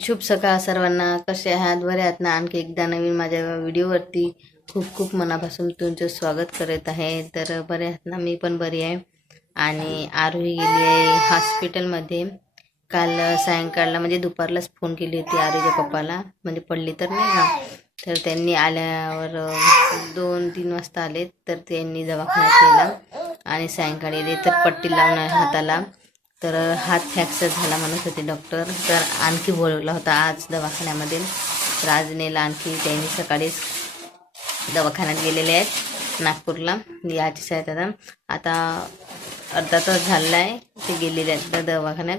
शुभ सकाळ सर्वांना. कसे आहात? बरे आहात ना? आणखी एकदा नवीन माझ्या व्हिडिओवरती खूप खूप मनापासून तुमचं स्वागत करत आहे. तर बरे आहात ना? मी पण बरी आहे. आणि आरोही गेली आहे हॉस्पिटलमध्ये. काल सायंकाळला म्हणजे दुपारलाच फोन केली होती आरोहीच्या पप्पाला. म्हणजे पडली तर नाही ना तर त्यांनी आल्यावर दोन तीन वाजता आले तर त्यांनी दवाखान्यात नेला. आणि सायंकाळी आले तर पट्टी लावून हाताला तर हात फ्रॅक्चर झाला म्हणत होते डॉक्टर. तर आणखी बोलवला होता आज दवाखान्यामध्ये. तर आज नेला आणखी त्यांनी सकाळीच दवाखान्यात गेलेले आहेत नागपूरला. याचीच आहेत आता आता अर्धा तास झालेला आहे ते गेलेले आहेत त्या दवाखान्यात.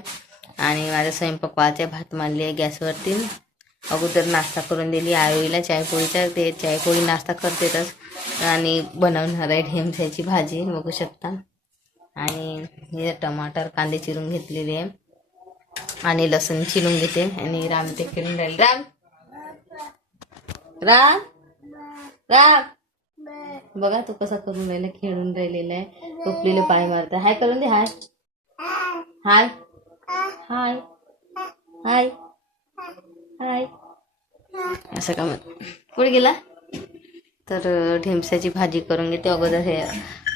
आणि माझा स्वयंपाक भात मांडली आहे गॅसवरती. अगोदर नाश्ता करून दिली आईला चायपोळीचा ते चायपोळी नाश्ता करतेतच. आणि बनवणार आहे ढेमसाची भाजी बघू शकता. आणि हे टमाटर कांदे चिरून घेतलेले आहे. आणि लसूण चिरून घेते. आणि राम ते फिरून राहील. राम. राम. राम. बघा तो कसा करून राहिला खेळून राहिलेला आहे. टोपलीला पाय मारता. हाय करून दे हाय. हाय. हाय. हाय. हाय. असं का मग कुठे गेला? तर ढेमस्याची भाजी करून घेते. अगोदर हे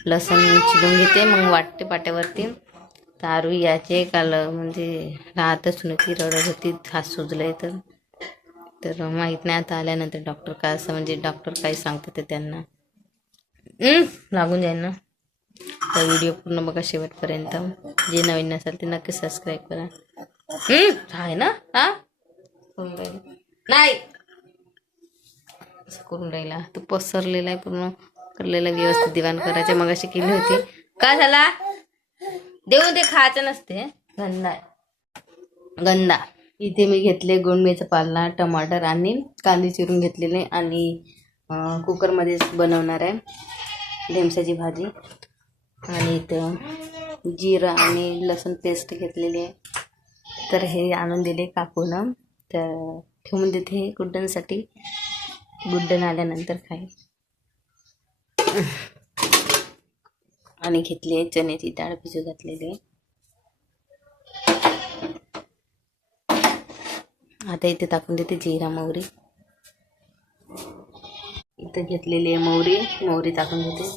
लसूण चिरून घेते मग वाटते पाट्यावरती. तारू याचे काल म्हणजे राहतच नव्हती रडत होती हात सुजलाय तर. तर माहीत नाही आता आल्यानंतर डॉक्टर काय असं म्हणजे डॉक्टर काही सांगतात ते त्यांना. लागून जाईल ना. तर व्हिडिओ पूर्ण बघा शेवटपर्यंत. जे नवीन नसेल ते नक्की सबस्क्राईब करा. आहे ना? हा? नाही. असं करून राहिला. तो पसरलेला आहे पूर्ण. करलेला व्यवस्थित दिवाण करायच्या मग अशी केली होती. काय झाला? देऊ दे खायचं नसते. गंदा गंदा. इथे मी घेतले गोंडमेचा पाला टमाटर आणि कांदे चिरून घेतलेले आणि कुकरमध्येच बनवणार आहे ढेमसाची भाजी. आणि इथं जिरं आणि लसूण पेस्ट घेतलेली आहे. तर हे आणून दिले काकूनं. तर ठेवून देते हे गुड्डनसाठी गुड्डन आल्यानंतर खाईल. आणि घेतली आहे चण्याची डाळ भिजू घातलेली आहे. आता इथे टाकून देते जिरा मोहरी. इथं घेतलेली आहे मोहरी मोहरी टाकून देते.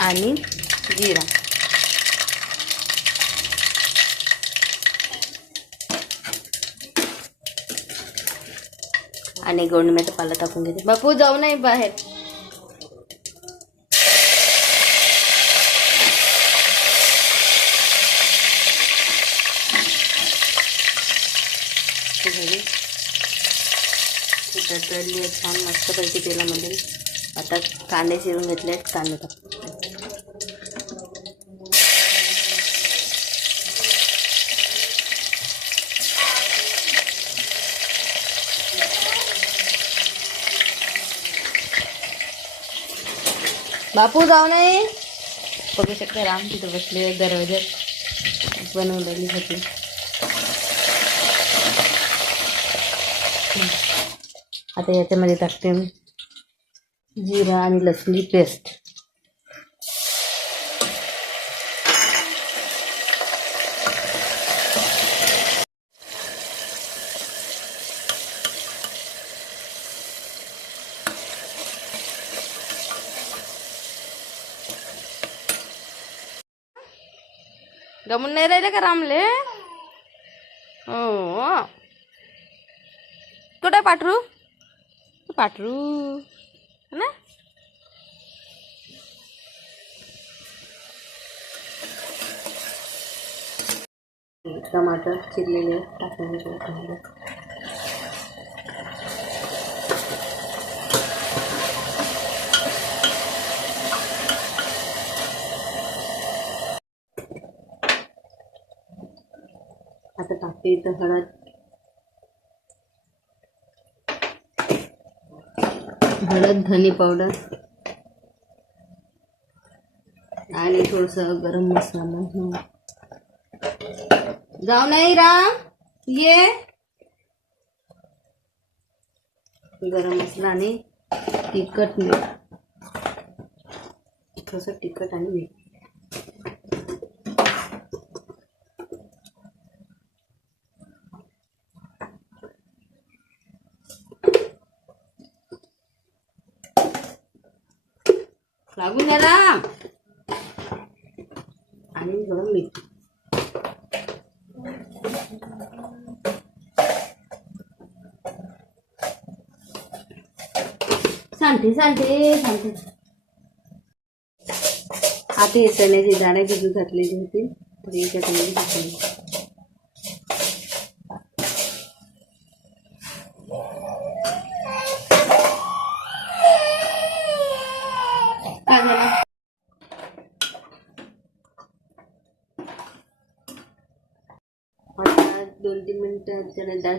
आणि जिरा. आणि गोंडम्याचा पाला टाकून घेते बापू जाऊ नाही बाहेर ती भाजी ती छान मस्तपैकी तेलामध्ये आता कांदे चिरून घेतले आहेत कांदे टाकतो बापू जाऊ नाही. बघू शकते राम तिथं बसले दरवाज्यात बनवलेली होती. आता याच्यामध्ये टाकते जिरा आणि लसणी पेस्ट. गमून नाही राहिले का रामले? हो. कुठे पाठरू? पाठरू ना? टमाटर चिरलेले टाकायचे ते इथं हळद. हळद धनी पावडर आणि थोडस गरम मसाला. जाऊ नाही राम. ये. गरम मसाला आणि तिखट मीठ. थोडंसं तिखट आणि मीठ. लागून द्या ना. आणि गरम मीठ. सांगते सांगते सांगते आता हे चण्याची दाणे भिजू घातलेली होती. तरी याच्यामध्ये टाकली काय झालं आता दोन तीन मिनिटं त्याला डाळ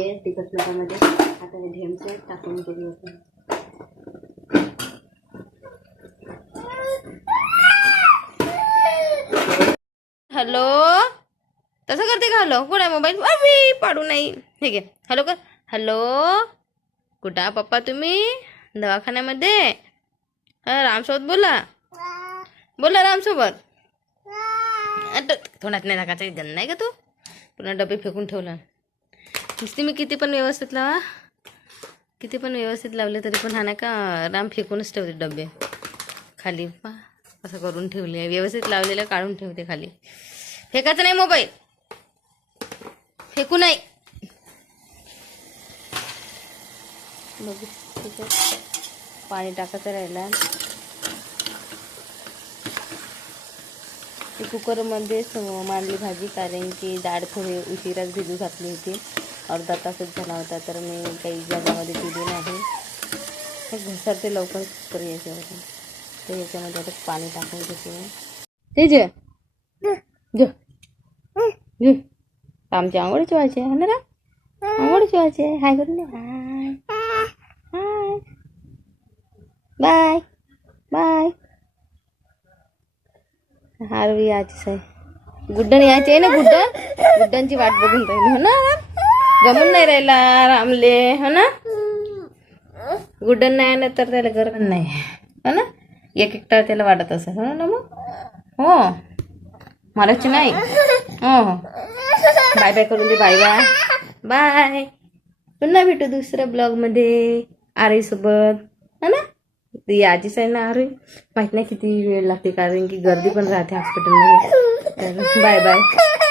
आहे तिखट मिठामध्ये आता हे ढेमचं टाकून करू आपण हॅलो? तसं करते का हॅलो? कुठं आहे मोबाईल अरे पाडू नाही. ठीक आहे हॅलो कर. हॅलो? कुठं पप्पा तुम्ही? दवाखान्यामध्ये? रामसोबत बोला. बोला रामसोबत. आता नाही टाकायचं गण नाही का तू? पुन्हा डबे फेकून ठेवला. नुसती मी किती पण व्यवस्थित लावा. किती पण व्यवस्थित लावले तरी पण हा नाही का राम फेकूनच ठेवते डबे. खाली पा असं करून ठेवले. व्यवस्थित लावलेलं काढून ठेवते खाली. फेकायचं नाही मोबाईल. फेकू नाही. बघू ठीक आहे. पाणी टाकायचं राहिला. ती कुकरमध्येच मांडली भाजी कारण की डाळ थोडी उशिराच भिजू घातली होती. अर्धा तासच झाला होता तर मी काही जगामध्ये दिली नाही. घसरते लवकर कुकर याच्यावर तर याच्यामध्ये आता पाणी टाकून घेते ते जे. जे आमच्या आंघोळीची व्हायची आहे ना रा? आंघोळीची आहे. हाय करून दे हाय. हाय. बाय. बाय. हारवी यायचीच आहे. गुड्डन यायची आहे ना गुड्डन गुड्डनची वाट बघून राहिली हो ना? गमून नाही राहिला रामले हो ना? गुड्डन नाही आलं तर त्याला गरज नाही. हो ना? एक एकटा त्याला वाटत असेल हो ना मग? हो. मलाच नाही हो हो. बाय बाय करून दे बाय बाय. बाय. पुन्हा भेटू दुसऱ्या ब्लॉगमध्ये. आरेसोबत है हो ना? ती आजीच आहे ना अरे माहीत नाही किती वेळ लागते कारण की गर्दी पण राहते हॉस्पिटलमध्ये तर बाय बाय